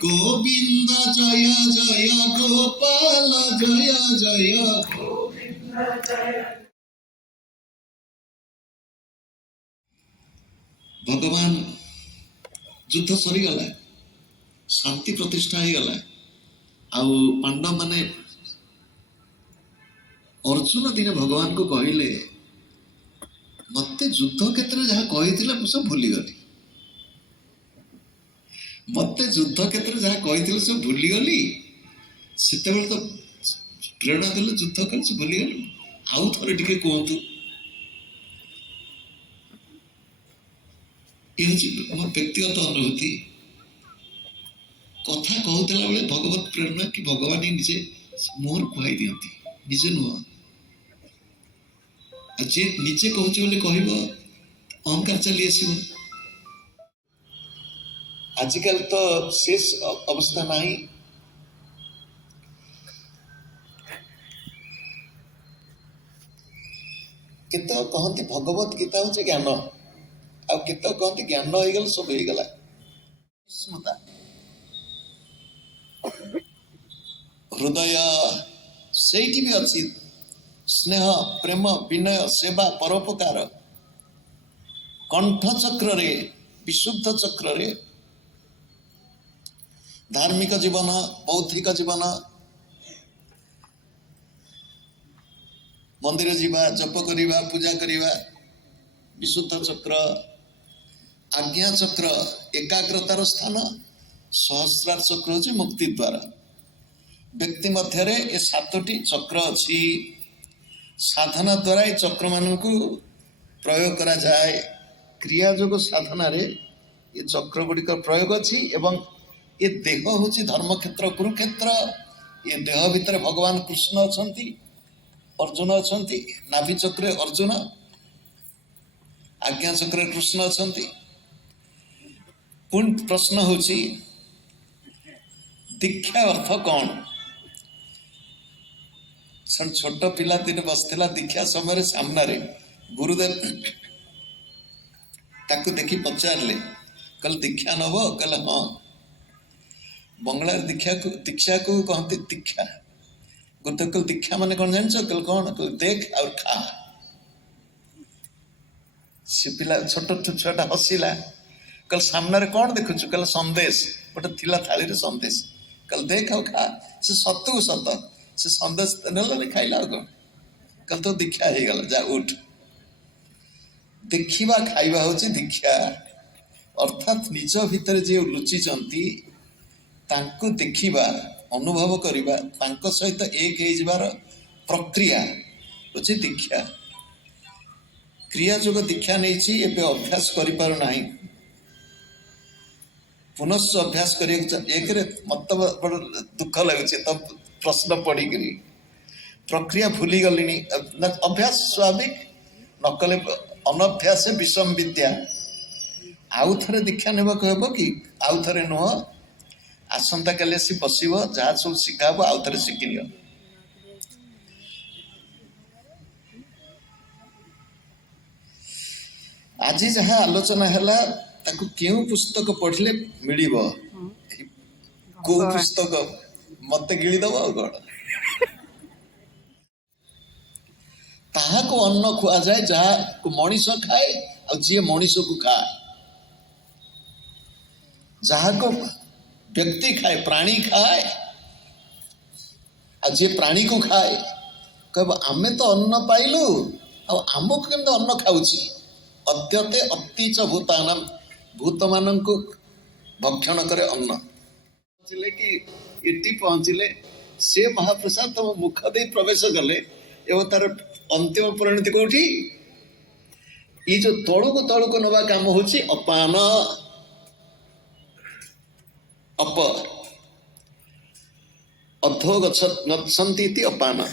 गोविंद जय जय गोपाल जय जय भगवान युद्ध सरीगला शांति प्रतिष्ठा हो गला आउ पांडव माने अर्जुन दिन भगवान को कहले मत युद्ध क्षेत्र जहाँ कही सब भूलीगली मत युद्ध क्षेत्र जहाँ कही सब भूलीगली से तो प्रेरणा देले युद्ध कर भूलीगली आउ थे टे कहतु ये मोर व्यक्तिगत अनुभूति कथा कहूला बेले भगवत प्रेरणा कि भगवान ही निजे मोहर खुआई दिखती निजे नुह जे निजे कहूँ कह अहंकार चली आस आजिकल तो शेष अवस्था नहीं केत कहती भगवत गीता हूँ ज्ञान आ केत कहती ज्ञान हो गल सब हो गला स्मृता हृदय से भी अच्छी स्नेह प्रेम विनय सेवा परोपकार कंठ चक्र रे विशुद्ध चक्र रे धार्मिक जीवन बौद्धिक जीवन मंदिर जीवा जप करिवा पूजा करिवा विशुद्ध चक्र आज्ञा चक्र एकाग्रतार स्थान सहस्रार चक्र होची मुक्ति द्वार व्यक्ति मध्य ये सातोटी चक्र अच्छी साधना द्वारा ये चक्र मान को प्रयोग करा जाए क्रिया जोग साधना रे ये चक्र गुड़िक प्रयोग अच्छी एवं ये देह हूँ धर्म क्षेत्र कुरुक्षेत्र ये देह भितर भगवान कृष्ण अच्छा अर्जुन अच्छा नाभि चक्र अर्जुन आज्ञा चक्र कृष्ण अच्छा पुण्य प्रश्न हूँ दीक्षा अर्थ कौन छोट पिला दिन बसला दीक्षा समय सामने गुरुदेव ताकू देखी पचारे कल दीक्षा नब कल हाँ बंगला दीक्षा को कहते दीक्षा गुरुदेव कल दीक्षा माने कौन जान कल कौन कल देख और खा से पिला छोट छुआटा हसिला कल सामने कौन देखुचु कल संदेश गोटे थिला थाली रे संदेश कल देख और खा से सत को सत से संदेश नेल खाइला कौन कल तो दीक्षा हो गला जा उठ देखा खाइबा हूँ दीक्षा अर्थात निज भितर जे लुचिचंती तांको देखिबा अनुभव करिबा तांको सहित एक हो जिबार प्रक्रिया हूँ दीक्षा क्रिया जोग दीक्षा नहीं एबे अभ्यास करि पारु नाही पुनश्च अभ्यास कर एक मत बड़ दुख लगुचे तब प्रश्न पढ़ी प्रक्रिया भूली गली अभ्यास स्वाभाविक नकले अनभ्यास विषम विद्या आउ थे दीक्षा नेबा कहब कि आउ थे नुह आसंता काली आसी बस जहाँ सब शिखा आउ थे शिखि आज जहाँ आलोचना है ताकू क्यों पुस्तक पढ़ले मिल को पुस्तक मत गिलीदब कौन ताहा को अन्न खुआ जाए जहाँ को मनीष खाए और जी मनीष को खाए जहाँ को व्यक्ति खाए प्राणी खाए और जी प्राणी को खाए कह आमे तो अन्न पाइलु आमको केमती अन्न खाऊची अद्यते अतिच भूतानाम भूत मान को भक्षण करे अन्न पहुँचले कि इटी पहुँचले से महाप्रसाद तुम मुख दे प्रवेश कले एवं तार अंतिम परिणति कौटी ये जो तलू को नवा काम हूँ अपान अप अधो गच्छन्ति अपान